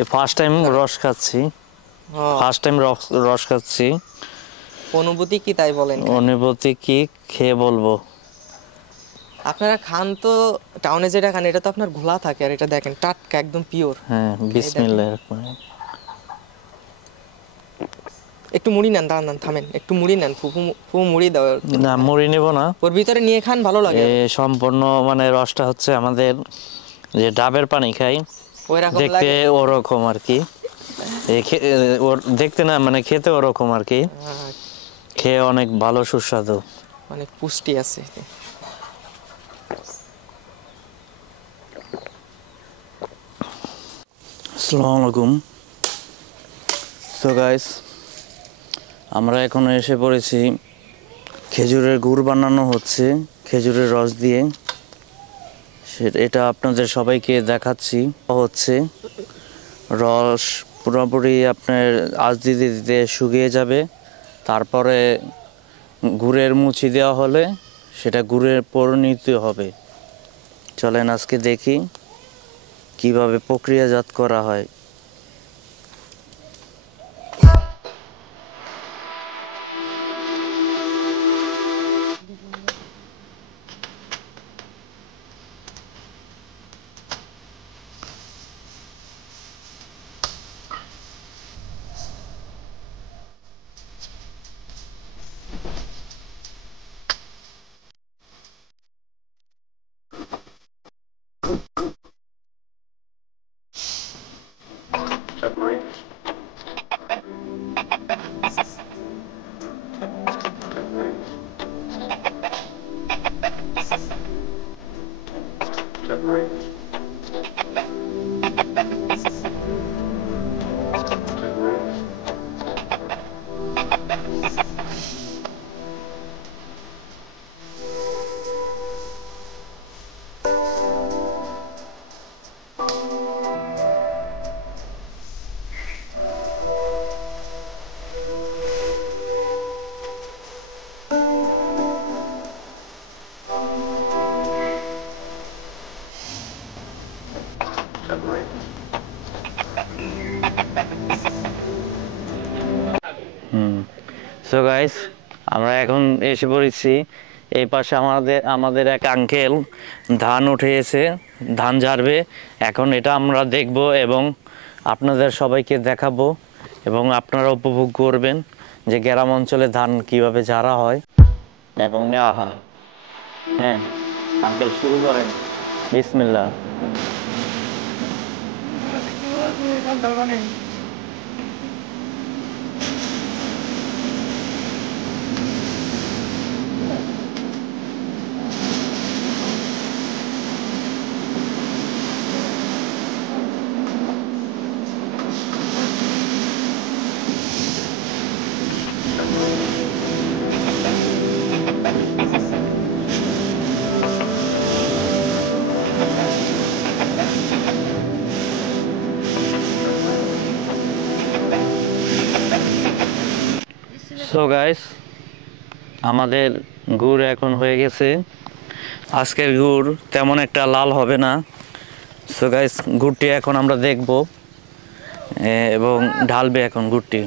এই first time রস খাচ্ছি, ফার্স্ট টাইম রস খাচ্ছি। অনুভূতি কি তাই বলেন খাই? অনুভূতি কি খেয়ে বলবো। আপনারা খান তো, টাউনে যেটা খান এটা তো আপনার ঘোলা থাকে, আর এটা দেখেন টাটকা একদম পিওর। হ্যাঁ, খাই দেখেন, বিসমিল্লাহির রহমানির রহিম। একটু মুড়ি নেন, দাঁড়ান থামেন, একটু মুড়ি নেন, ফুফু ফুফু মুড়ি দাও একটু। না, মুড়ি নেব না। ওর ভিতরে নিয়ে খান, ভালো লাগে। সম্পূর্ণ মানে রসটা হচ্ছে আমাদের যে ডাবের পানি খাই ওই রকম দেখতে লাগে। ওরকম আর কি। ওর দেখতে না, মানে খেতে ওরকম আর কি। খেয়ে অনেক ভালো, সুস্বাদু, অনেক পুষ্টি আছে। আসসালামু আলাইকুম। সো গাইস, আমরা এখন এসে পড়েছি, খেজুরের গুড় বানানো হচ্ছে খেজুরের রস দিয়ে। এটা আপনাদের সবাইকে দেখাচ্ছি। হচ্ছে রস পুরোপুরি আপনার আঁচ দিতে দিতে শুকিয়ে যাবে, তারপরে গুড়ের মুচি দেওয়া হলে সেটা গুড়ের পরিণত হবে। চলেন আজকে দেখি কিভাবে প্রক্রিয়াজাত করা হয়। সো গাইস, আমরা এখন এসে পড়েছি, এই পাশে আমাদের এক আঙ্কেল ধান উঠিয়েছে, ধান ঝাড়বে। এখন এটা আমরা দেখব এবং আপনাদের সবাইকে দেখাবো, এবং আপনারা উপভোগ করবেন যে গ্রাম অঞ্চলে ধান কিভাবে ঝাড়া হয় এবং নেওয়া হয়। হ্যাঁ আঙ্কেল, শুরু করেন। বিসমিল্লাহ। সো গাইস, আমাদের গুড় এখন হয়ে গেছে। আজকের গুড় তেমন একটা লাল হবে না। সো গাইস, গুড়টি এখন আমরা দেখব এবং ঢালবে এখন গুড়টি।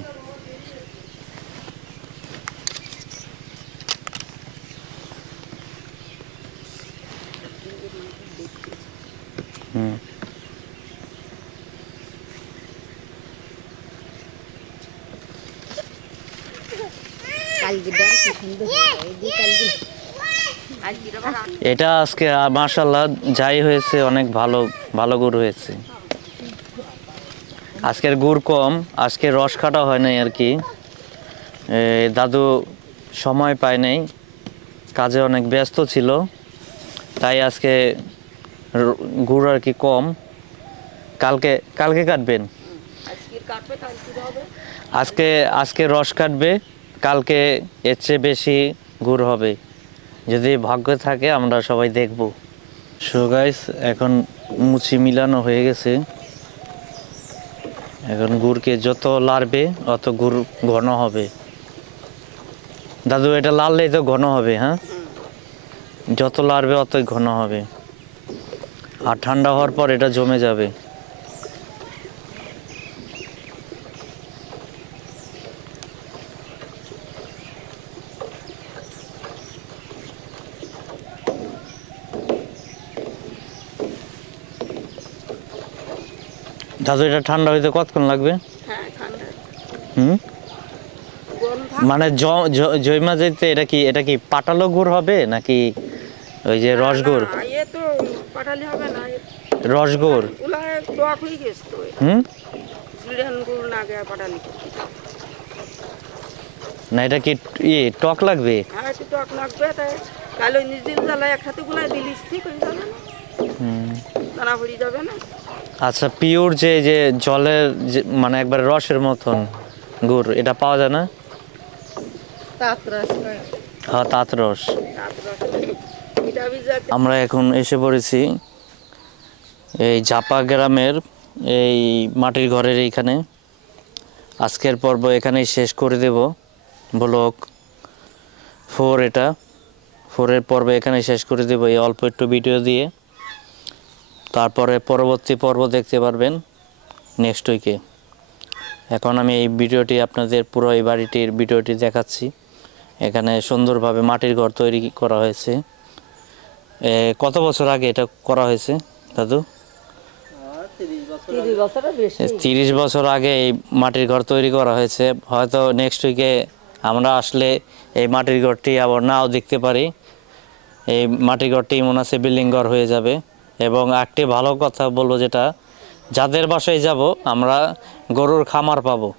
এটা আজকে মাশাআল্লাহ যাই হয়েছে, অনেক ভালো ভালো গুড় হয়েছে। আজকের গুড় কম, আজকে রস কাটা হয় নাই আর কি। দাদু সময় পায় নাই, কাজে অনেক ব্যস্ত ছিল, তাই আজকে গুড় আর কি কম। কালকে কালকে কাটবেন, আজকে আজকে রস কাটবে, কালকে এর চেয়ে বেশি গুড় হবে, যদি ভাগ্য থাকে আমরা সবাই দেখব। সো গাইস, এখন মুচি মিলানো হয়ে গেছে। এখন গুড়কে যত লাড়বে অত গুড় ঘন হবে। দাদু, এটা লাড়লেই তো ঘন হবে। হ্যাঁ, যত লাড়বে অতই ঘন হবে, আর ঠান্ডা হওয়ার পর এটা জমে যাবে। দাদু এটা ঠান্ডা হইতে কতক্ষণ লাগবে? হ্যাঁ ঠান্ডা হুম, গরম থাক মানে জৈমা যেতে এটা কি পাটালো গুড় হবে নাকি ওই যে না, রসগুড়? না, এ তো পাঠালি হবে না রসগুড়। ওলা টক হয়ে গেছে তো হুম, জিরেন গুড় না গে পাঠালি না এটা কি টক লাগবে? হ্যাঁ একটু টক লাগবে তাই কালো নিজের জ্বালা একসাথে গুলাই দিলিস ঠিক হয়ে যাবে না দানা ভরি যাবে না আচ্ছা, পিওর যে জলের মানে একবার রসের মতন গুড় এটা পাওয়া যায় না? তাঁতরস হ্যাঁ, তাঁত রস। তাঁতরস এটা ভিজাতে আমরা এখন এসে পড়েছি এই ঝাপা গ্রামের এই মাটির ঘরের এইখানে। আজকের পর্ব এখানেই শেষ করে দেব। ব্লক 4 এটা 4-এর পর্ব এখানেই শেষ করে দেব এই অল্প একটু ভিডিও দিয়ে। তারপরে পরবর্তী পর্ব দেখতে পারবেন নেক্সট উইকে। এখন আমি এই ভিডিওটি আপনাদের পুরো এই বাড়িটির ভিডিওটি দেখাচ্ছি। এখানে সুন্দরভাবে মাটির ঘর তৈরি করা হয়েছে। কত বছর আগে এটা করা হয়েছে দাদু? 30 বছরের বেশি 30 বছর আগে এই মাটির ঘর তৈরি করা হয়েছে। হয়তো নেক্সট উইকে আমরা আসলে এই মাটির ঘরটি আবার নাও দেখতে পারি। এই মাটির ঘরটি মনে আছে বিল্ডিং ঘর হয়ে যাবে। এবং একটি ভালো কথা বলবো, যেটা যাদের বাসায় যাব আমরা গরুর খামার পাবো।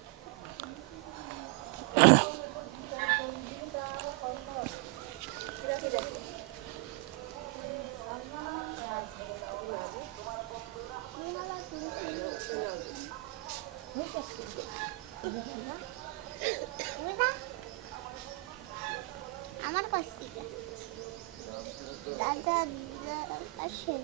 আমার কাছ থেকে দাদা আসেন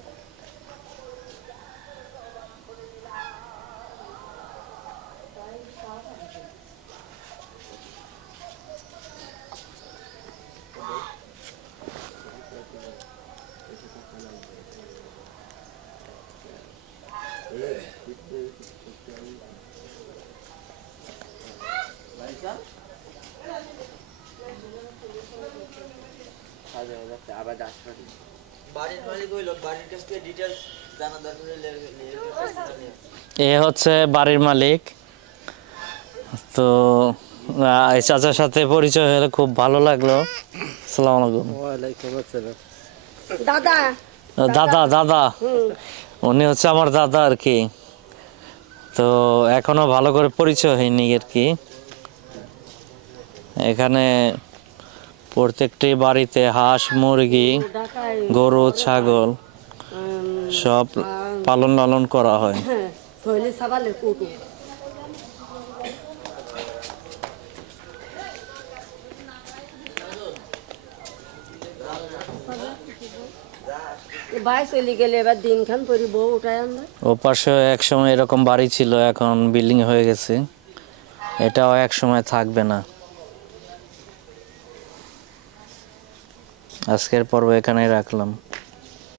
বাড়ির মালিক ওই লোক বাড়ির কাছ থেকে ডিটেলস জানা দরকার এ হচ্ছে বাড়ির মালিক। তো এই চাচার সাথে পরিচয় হলে খুব ভালো লাগলো। আসসালামু আলাইকুম। ওয়ালাইকুম আসসালাম। দাদা দাদা দাদা উনি হচ্ছে আমার দাদা আর কি। তো এখনো ভালো করে পরিচয় হয়নি আর কি। এখানে প্রত্যেকটি বাড়িতে হাঁস মুরগি ঢাকায় গরু ছাগল সব পালন লালন করা হয়। সহলে সাবালের কুটু ভাই চলে গেলে এবার দিনখান পরি বউ উঠায় আনবে ও পাশে এক সময় এরকম বাড়ি ছিল, এখন বিল্ডিং হয়ে গেছে। এটাও এক সময় থাকবে না। আজকের পর্ব এখানেই রাখলাম।